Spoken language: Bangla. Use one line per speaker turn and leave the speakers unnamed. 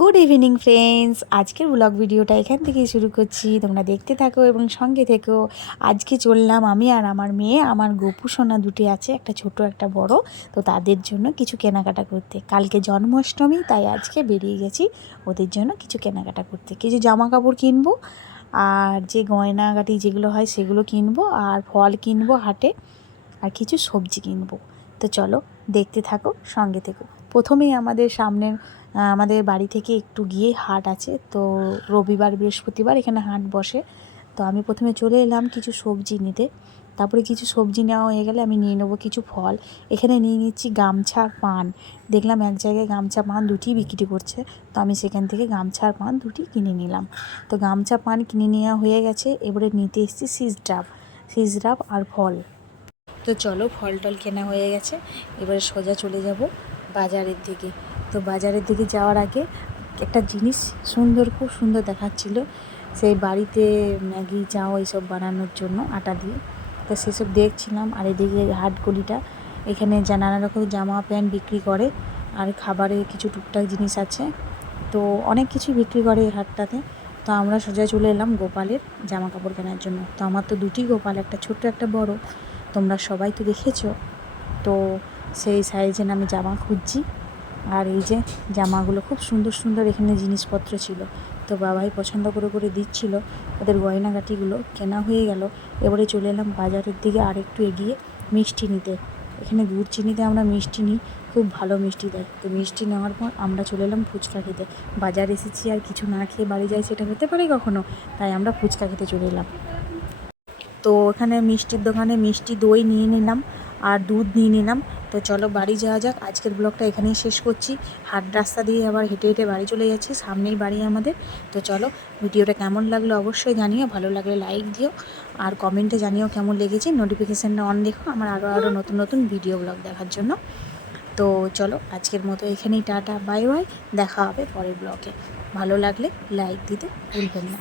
গুড ইভিনিং ফ্রেন্ডস আজকের ব্লগ ভিডিওটা এখান থেকেই শুরু করছি। তোমরা দেখতে থাকো এবং সঙ্গে থেকো। আজকে চললাম আমি আর আমার মেয়ে, আমার গোপু, সোনা দুটি আছে, একটা ছোট, একটা বড়। তো তাদের জন্য কিছু কেনাকাটা করতে। কালকে জন্মাষ্টমী, তাই আজকে বেরিয়ে গেছি ওদের জন্য কিছু কেনাকাটা করতে। কিছু জামা কাপড় কিনবো, আর যে গয়নাগাটি যেগুলো হয় সেগুলো কিনবো, আর ফল কিনবো হাটে, আর কিছু সবজি কিনবো। তো চলো দেখতে থাকো, সঙ্গে থেকো। প্রথমেই আমাদের সামনের আমাদের বাড়ি থেকে একটু গিয়ে হাট আছে। তো রবিবার, বৃহস্পতিবার এখানে হাট বসে। তো আমি প্রথমে চলে এলাম কিছু সবজি নিতে। তারপরে কিছু সবজি নেওয়া হয়ে গেলে আমি নিয়ে নেব কিছু ফল। এখানে নিয়ে নিচ্ছি গামছা পান। দেখলাম এক জায়গায় গামছা পান দুটি বিক্রি করছে। তো আমি সেখান থেকে গামছা পান দুটি কিনে নিলাম। তো গামছা পান কিনে নেওয়া হয়ে গেছে। এবারে নিতে এসেছি সিজডাব সিজডাব আর ফল। তো চলো ফল টল কেনা হয়ে গেছে। এবারে সোজা চলে যাব। বাজারের দিকে। তো বাজারের দিকে যাওয়ার আগে একটা জিনিস সুন্দর, খুব সুন্দর দেখাচ্ছিল। সেই বাড়িতে ম্যাগি, চাও এইসব বানানোর জন্য আটা দিয়ে। তো সেসব দেখছিলাম আর এদিকে হাটগলিটা এখানে যা নানা রকম জামা প্যান্ট বিক্রি করে আর খাবারের কিছু টুকটাক জিনিস আছে। তো অনেক কিছু বিক্রি করে এই হাটটাতে। তো আমরা সোজা চলে এলাম গোপালের জামা কাপড় কেনার জন্য। তো আমার তো দুটি গোপাল, একটা ছোট্ট, একটা বড়। তোমরা সবাই তো দেখেছ। তো সেই সাইজের আমি জামা খুঁজছি। আর এই যে জামাগুলো খুব সুন্দর সুন্দর এখানে জিনিসপত্র ছিল। তো বাবাই পছন্দ করে করে দিচ্ছিল। ওদের গয়নাগাটিগুলো কেনা হয়ে গেল। এবারে চলে এলাম বাজারের দিকে আর একটু এগিয়ে মিষ্টি নিতে। এখানে গুড় চিনিতে আমরা মিষ্টি নিই। খুব ভালো মিষ্টি দেয়। তো মিষ্টি নেওয়ার পর আমরা চলে এলাম ফুচকা খেতে। বাজার এসেছি আর কিছু না খেয়ে বাড়ি যাই সেটা হতে পারে কখনো। তাই আমরা ফুচকা খেতে চলে এলাম। তো ওখানে মিষ্টির দোকানে মিষ্টি দই নিয়ে নিলাম আর দুধ নিয়ে নিলাম। তো চলো বাড়ি যাওয়া যাক। আজকের ব্লগটা এখানেই শেষ করছি। হাট রাস্তা দিয়ে আবার হেঁটে হেঁটে বাড়ি চলে যাচ্ছি, সামনেই বাড়ি আমাদের। তো চলো, ভিডিওটা কেমন লাগল অবশ্যই জানিও, ভালো লাগলে লাইক দিও। আর কমেন্টে জানিও কেমন লেগেছে নোটিফিকেশানটা অন দেখো, আমার আরও আরও নতুন নতুন ভিডিও ব্লগ দেখার জন্য। তো চলো, আজকের মতো এখানেই টাটা বাই বাই দেখা হবে পরের ব্লগে ভালো লাগলে লাইক দিতে ভুলবেন না।